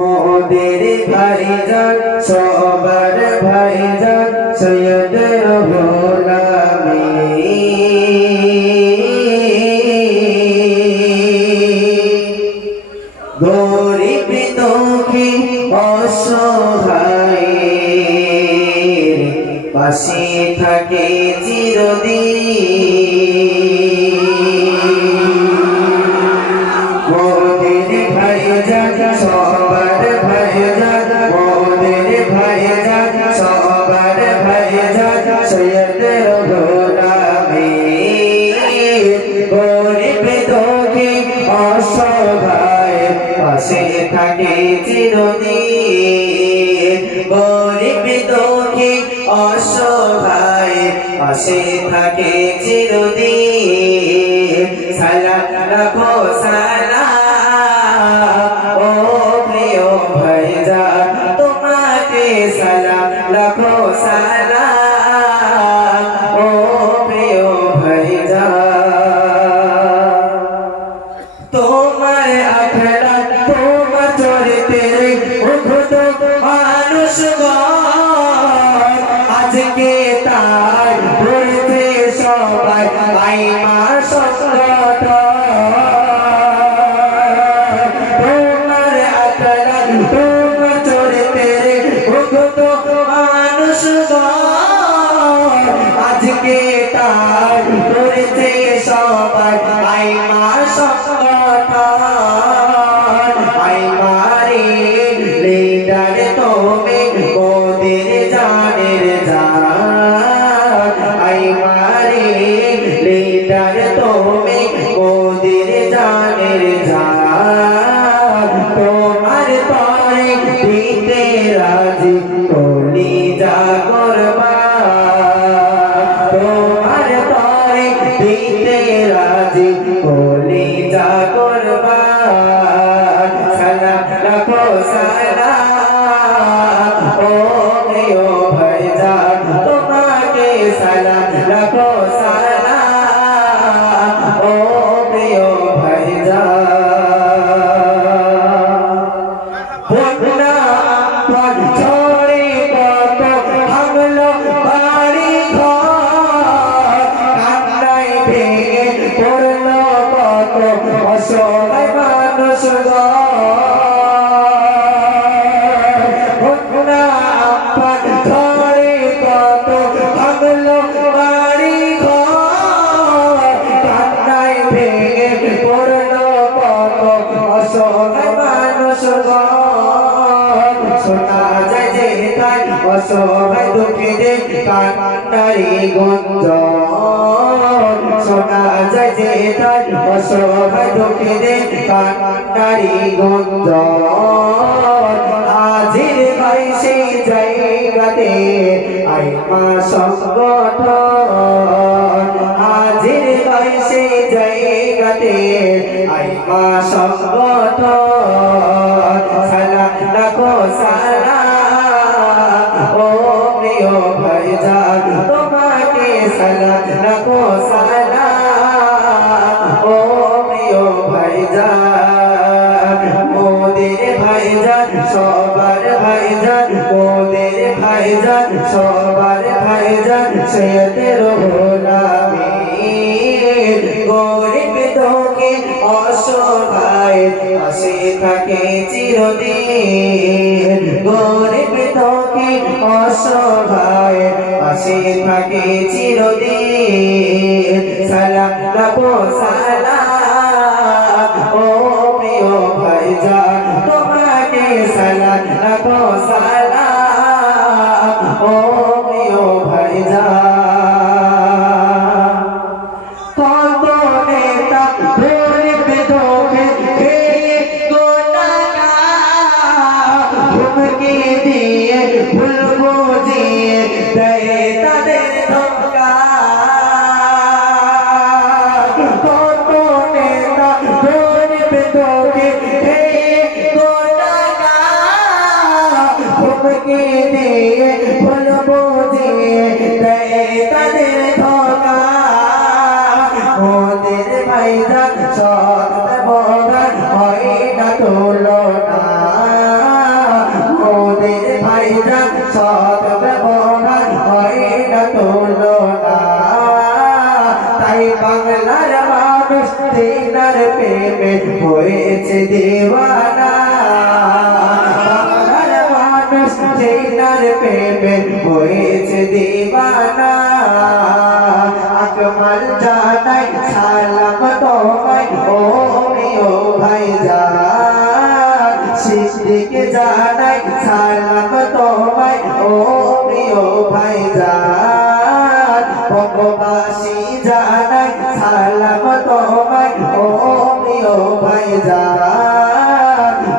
মোদের ভাইজান সবার ভাইজান সৈয়দ রুহুল আমিন। গরিব দুঃখী অসহায়ের পাশে থাকে চিরদিন। মোদের ভাইজান সবার ভাইজান, মোদের ভাইজান সবার ভাইজান সৈয়দ রুহুল আমিন। গরিব দুঃখী অসহায় পাশে থাকে চিরদিন। গরিব দুঃখী অসহায় পাশে থাকে চিরদিন। সালাম রাখো সালাম ও প্রিয় ভাইজান, তোমাকে সালাম রাখো সালাম ও প্রিয় ভাইজান। তোমার আখড়া তোমার চরিত্রে উদ্ধত মানুষগণ, আজকে তাই ঘুরতে সবাই আইমার সংগঠন। তোমার আখড়া তোমার চরিত্রে উদ্ধত মানুষগণ, আজকে তাই ঘুরতে সবাই আইমার সংগঠন। আইমারে লিডার তুমি মোদের জানের জান। আইমারে লিডার তুমি মোদের জানের জান। তোমার পরে দিতে রাজি কলিজা কুরবান। তোমার পরে দিতে রাজি কলিজা কুরবান। সালাম রাখো সালাম ও প্রিয় ভাইজান, তোমাকে সালাম রাখো সালাম ও প্রিয় ভাইজান। বন্যা আমফান ঝড়ে কত ভাঙলো বাড়ি ঘর, কান্নায় ভেঙে পড়লো কত অসহায় মানুষগণ। বন্যা আমফান ঝড়ে কত ভাঙলো বাড়ি ঘর, কান্নায় ভেঙে পড়লো কত অসহায় মানুষগণ। শোনা যায় যে তাই অসহায় দুঃখীদের কান্নারি গুঞ্জন। শোনা যায় যে তাই অসহায় দুঃখীদের কান্নারি গুঞ্জন। আজির ভাই সেই জায়গাতে আইমা সংগঠন। আজির ভাই সেই জায়গাতে আইমা সংগঠন। সালাম রাখো সালাম ও প্রিয় ভাইজান, তোমাকে সালাম রাখো সালাম ও প্রিয় ভাইজান। মোদের ভাইজান সবার ভাইজান, মোদের ভাইজান সবার ভাইজান সৈয়দ রুহুল আমিন। গরিব দুঃখী অসহায় পাশে থাকে চিরদিন। গরিব দুঃখী অসহায় পাশে থাকে চিরদিন। সালাম রাখো সালাম ও প্রিয় ভাইজান, তোমাকে সালাম রাখো সালাম ও প্রিয় ভাইজান। কত নেতা গরিব দুঃখী খেয়ে গোটাকার, হুমকি দিয়ে ভুল বুঝিয়ে দেয় তাদের ধোঁকা। কত নেতা গরিব দুঃখী খেয়ে গোটাকার, হুমকি দিয়ে ভুল বুঝিয়ে দেয় তাদের ধোঁকা। মোদের ভাইজান সৎ ব্যবহার হয় না তুলনা। সৎ ব্যবহার হয় না তুলনা তাই বাংলার মানুষ তিনার প্রেমে হয়েছে দিওয়ানা বাংলার মানুষ তিনার প্রেমে হয়েছে দিওয়ানা আকমাল জানাই সালাম তোমায় ও প্রিয় ভাইজান সিদ্দিক জানাই সালাম তোমায় ও প্রিয় ভাইজান বঙ্গবাসী জানাই সালাম তোমায় ও প্রিয় ভাইজান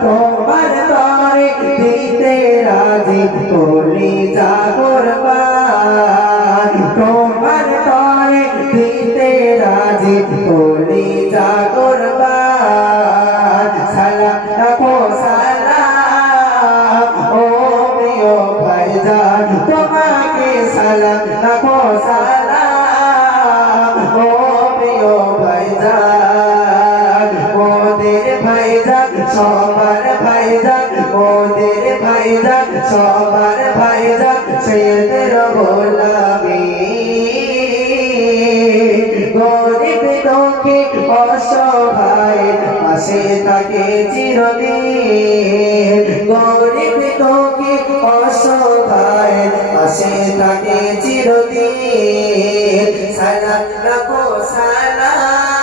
তোমার তরে দিতে রাজি কলি জাগরবান তোমার তরে দিতে রাজি কলি জাগরবান সালাম রাখো সালাম ও প্রিয় ভাইজান তোমাকে সালাম রাখো সালাম ও প্রিয় ভাইজান মোদের ভাইজান সবার ভাইজান মোদের ভাইজান সবার ভাইজান সৈয়দের গোলামি গরিব দুঃখী অসহায় পাশে থাকে চিরদিন গরিব দুঃখী অসহায় পাশে থাকে চিরদিন সালাম রাখো সালাম